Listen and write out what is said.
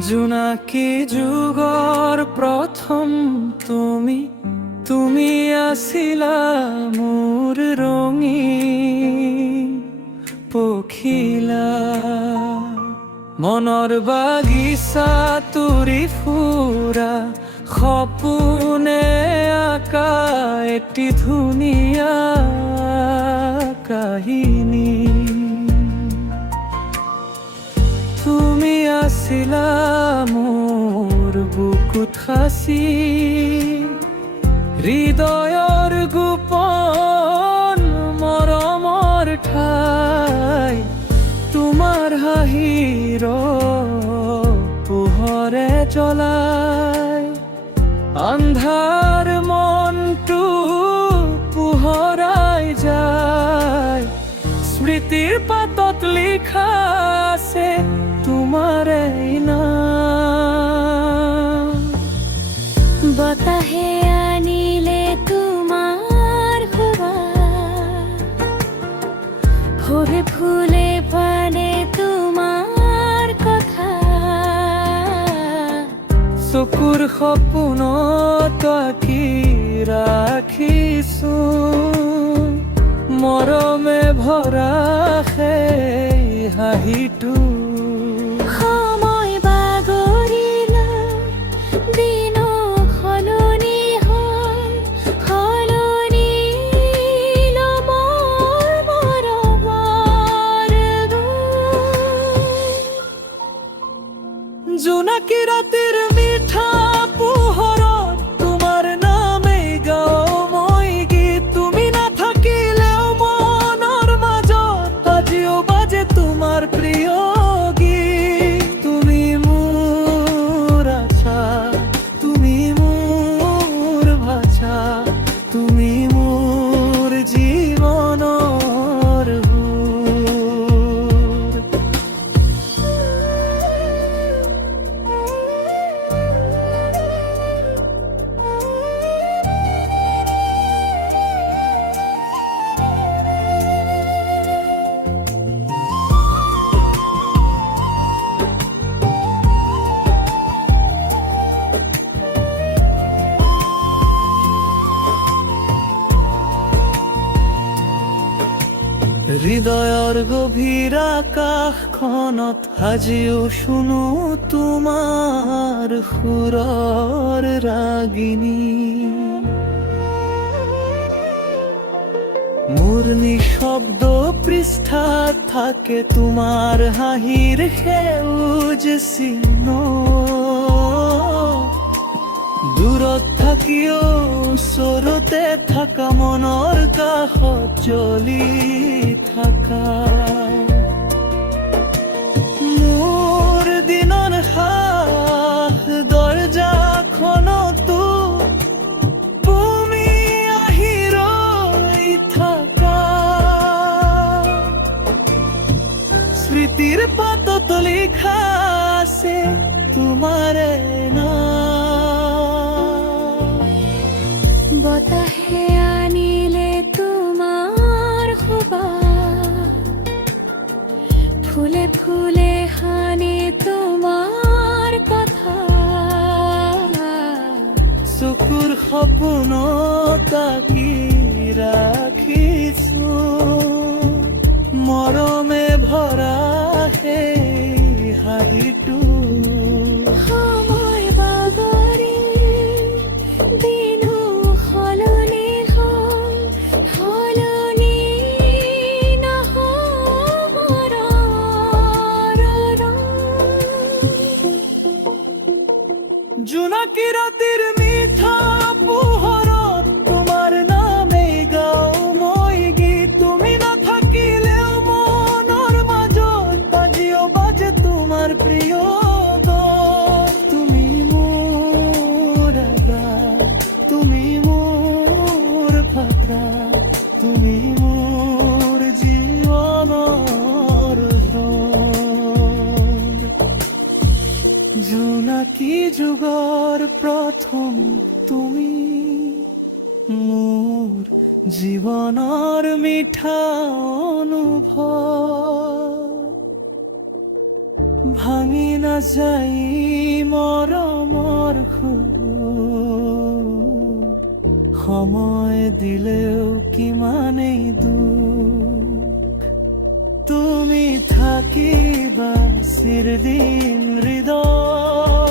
জোনাকি যুগৰ প্ৰথম তুমি আছিলা মোৰ ৰঙীন পখিলা মনৰ বাগিচা তুৰি ফুৰা সপোনে আঁকা এটি ধুনীয়া কাহিনী তুমি আছিলা মোৰ বুকুত সাঁচি হৃদয়ৰ গোপন মৰমৰ ঠাই তোমাৰ হাঁহিৰ পোহৰে জ্বলাই আন্ধাৰ মনটো পোহৰাই যায় স্মৃতিৰ পাতত লিখা আছে তোমাৰে নাম বতাহে আনিলে তোমাৰ সুবাস ফুলে পানে তোমাৰ কথা চকুৰ সপোনত আঁকি ৰাখিছো মৰমে ভৰা সেই হাঁহিটো সময় বাগৰিল দিনো সলনি হ'ল সলনিল মোৰ মৰমৰ জোনাকি ৰাতিৰ মিঠা পোহৰত তোমাৰ নামেই গাওঁ মই গীত তুমি নাথাকিলেও মনৰ মাজত আজিও বাজে তোমাৰ প্ৰিয় গীত তুমি মোৰ আশা তুমি মোৰ ভাষা তুমি মোৰ জীৱনৰ সুৰ হৃদয়ৰ গভীৰ আকাশখনত আজিও শুনো তোমাৰ সুৰৰ ৰাগিনী মোৰ নিঃশব্দ পৃষ্ঠাত থাকে তোমাৰ হাঁহিৰ সেউজ চিহ্ন দূৰত থাকিও ওচৰতে থাকা মনৰ কাষত জ্বলি থাকা মোৰ দিনৰ সাহ দৰজাখনতো তুমি আহি ৰৈ থাকা স্মৃতিৰ পাতত লিখা আছে তোমাৰে বতাহে আনিলে তোমাৰ সুবাস ফুলে ফুলে সানি তোমাৰ কথা চকুৰ সপোনত আঁকি ৰাখিছো মৰমে ভৰা সেই হাঁহিটো সময় বাগৰিল দিনো সলনি হ'ল সলনি নহ'ল মৰৰ ৰং জোনাকি ৰাতিৰ মিঠা পোহৰত তোমাৰ নাম প্ৰথম তুমি মোৰ জীৱনৰ মিঠা অনুভৱ ভাঙি নাযায় মৰমৰ সুৰ সময় দিলেও কিমানেই দুখ তুমি থাকিবা চিৰদিন হৃদয়